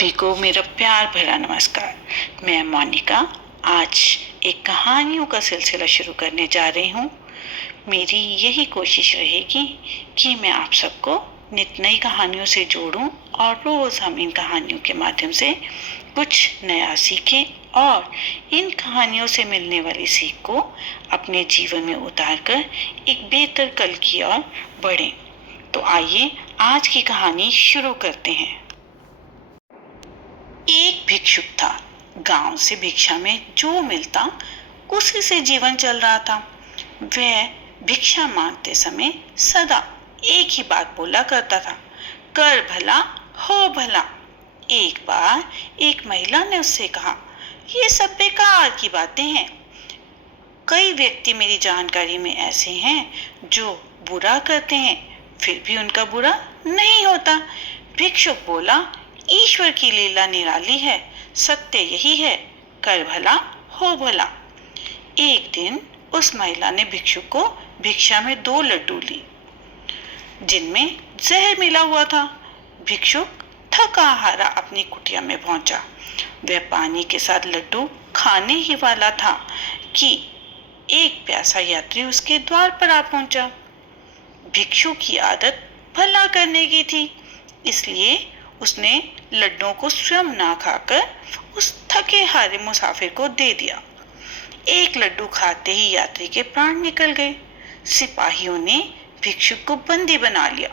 सभी को मेरा प्यार भरा नमस्कार। मैं मोनिका आज एक कहानियों का सिलसिला शुरू करने जा रही हूँ। मेरी यही कोशिश रहेगी कि मैं आप सबको नित नई कहानियों से जोड़ूं और रोज़ हम इन कहानियों के माध्यम से कुछ नया सीखें और इन कहानियों से मिलने वाली सीख को अपने जीवन में उतारकर एक बेहतर कल की ओर बढ़ें। तो आइए आज की कहानी शुरू करते हैं। एक भिक्षुक था। गांव से भिक्षा में जो मिलता उसी से जीवन चल रहा था। वह भिक्षा मांगते समय सदा एक ही बात बोला करता था, कर भला हो भला। एक बार एक महिला ने उससे कहा, ये सब बेकार की बातें हैं। कई व्यक्ति मेरी जानकारी में ऐसे हैं जो बुरा करते हैं फिर भी उनका बुरा नहीं होता। भिक्षुक बोला, ईश्वर की लीला निराली है, सत्य यही है, कर भला हो भला। एक दिन उस महिला ने भिक्षुक को भिक्षा में 2 लड्डू ली जिनमें जहर मिला हुआ था। भिक्षुक थका हारा अपनी कुटिया में पहुंचा। वह पानी के साथ लड्डू खाने ही वाला था कि एक प्यासा यात्री उसके द्वार पर आ पहुंचा। भिक्षु की आदत भला करने की थी, इसलिए उसने लड्डुओं को स्वयं ना खाकर उस थके हारे मुसाफिर को दे दिया। एक लड्डू खाते ही यात्री के प्राण निकल गए। सिपाहियों ने भिक्षुक को बंदी बना लिया।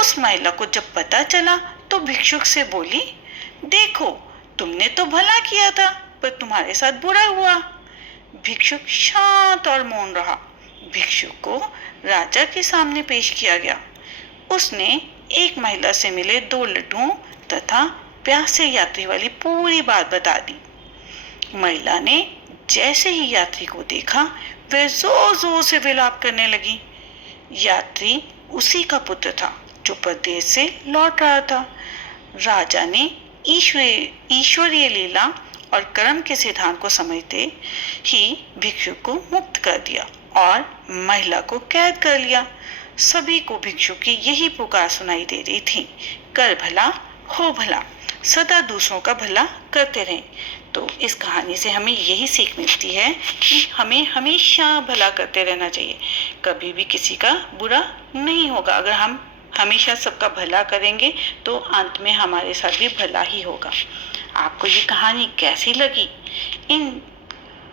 उस महिला को जब पता चला तो भिक्षुक से बोली, देखो तुमने तो भला किया था पर तुम्हारे साथ बुरा हुआ। भिक्षुक शांत और मौन रहा। भिक्षुक को राजा के सामने पेश किया गया। उसने एक महिला से मिले 2 लड्डुओं तथा प्यासे यात्री वाली पूरी बात बता दी। महिला ने जैसे ही यात्री को देखा वह जोर जोर से विलाप करने लगी। यात्री उसी का पुत्र था जो परदेश से लौट रहा था। राजा ने ईश्वरीय लीला और कर्म के सिद्धांत को समझते ही भिक्षुक को मुक्त कर दिया और महिला को कैद कर लिया। सभी को भिक्षुक की यही पुकार सुनाई दे रही थी, कर भला हो भला, सदा दूसरों का भला करते रहें। तो इस कहानी से हमें यही सीख मिलती है कि हमें हमेशा भला करते रहना चाहिए, कभी भी किसी का बुरा नहीं होगा। अगर हम हमेशा सबका भला करेंगे तो अंत में हमारे साथ भी भला ही होगा। आपको ये कहानी कैसी लगी? इन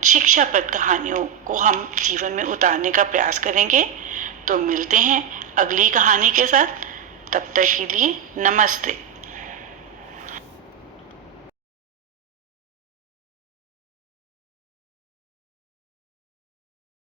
शिक्षाप्रद कहानियों को हम जीवन में उतारने का प्रयास करेंगे। तो मिलते हैं अगली कहानी के साथ। तब तक के लिए नमस्ते।